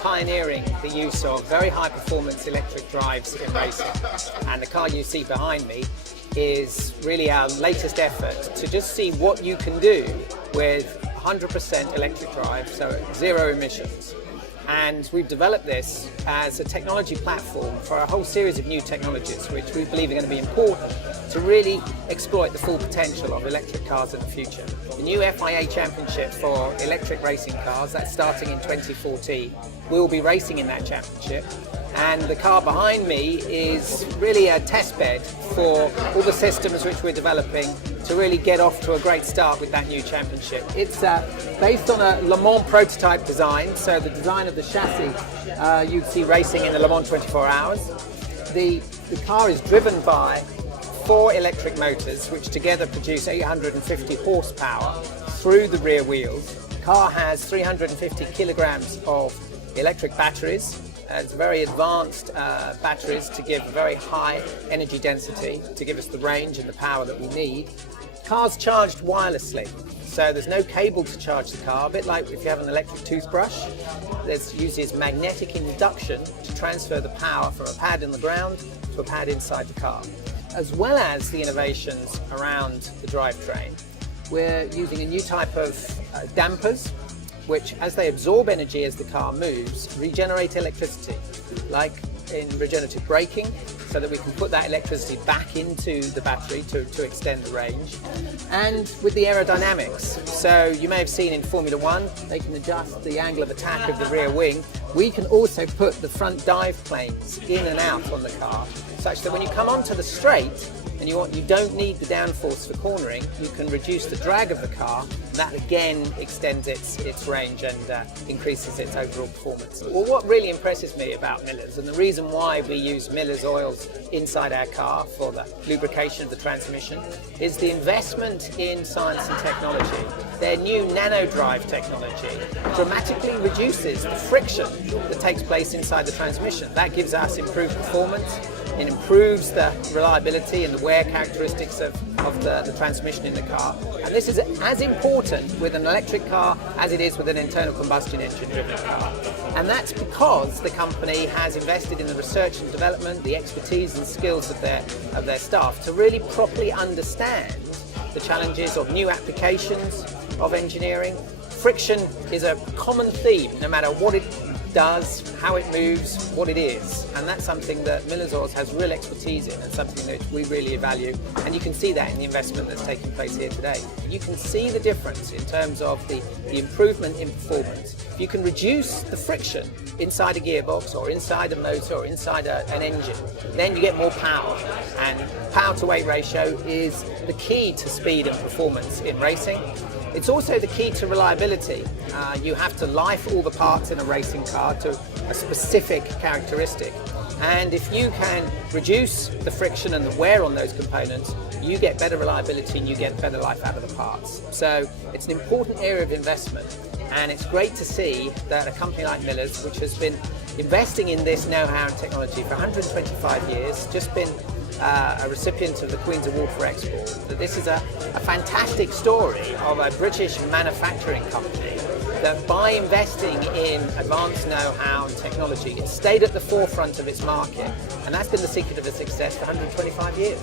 pioneering the use of very high performance electric drives in racing. And the car you see behind me is really our latest effort to just see what you can do with 100% electric drive, so zero emissions. And we've developed this as a technology platform for a whole series of new technologies which we believe are going to be important to really exploit the full potential of electric cars in the future. The new FIA Championship for electric racing cars, that's starting in 2014. We'll be racing in that championship. And the car behind me is really a test bed for all the systems which we're developing to really get off to a great start with that new championship. It's based on a Le Mans prototype design, so the design of the chassis you'd see racing in the Le Mans 24 hours. The car is driven by 4 electric motors which together produce 850 horsepower through the rear wheels. The car has 350 kilograms of electric batteries. It's very advanced batteries to give a very high energy density to give us the range and the power that we need. The car's charged wirelessly, so there's no cable to charge the car, a bit like if you have an electric toothbrush. This uses magnetic induction to transfer the power from a pad in the ground to a pad inside the car. As well as the innovations around the drivetrain, we're using a new type of dampers which, as they absorb energy as the car moves, regenerate electricity, like in regenerative braking, so that we can put that electricity back into the battery to extend the range. And with the aerodynamics, so you may have seen in Formula One, they can adjust the angle of attack of the rear wing. We can also put the front dive planes in and out on the car, such that when you come onto the straight, and you don't need the downforce for cornering, you can reduce the drag of the car. That again extends its range and increases its overall performance. Well, what really impresses me about Miller's, and the reason why we use Miller's oils inside our car for the lubrication of the transmission, is the investment in science and technology. Their new nano drive technology dramatically reduces the friction that takes place inside the transmission. That gives us improved performance. It improves the reliability and the wear characteristics of the transmission in the car. And this is as important with an electric car as it is with an internal combustion engine driven car. And that's because the company has invested in the research and development, the expertise and skills of their staff to really properly understand the challenges of new applications of engineering. Friction is a common theme, no matter what it does, how it moves, what it is, and that's something that Miller's Oils has real expertise in and something that we really value, and you can see that in the investment that's taking place here today. You can see the difference in terms of the improvement in performance. If you can reduce the friction inside a gearbox or inside a motor or inside an engine, then you get more power, and power to weight ratio is the key to speed and performance in racing. It's also the key to reliability. You have to life all the parts in a racing car to a specific characteristic. And if you can reduce the friction and the wear on those components, you get better reliability and you get better life out of the parts. So it's an important area of investment. And it's great to see that a company like Miller's, which has been investing in this know-how and technology for 125 years, just been a recipient of the Queen's Award for Export, that this is a fantastic story of a British manufacturing company that by investing in advanced know-how and technology, it stayed at the forefront of its market, and that's been the secret of its success for 125 years.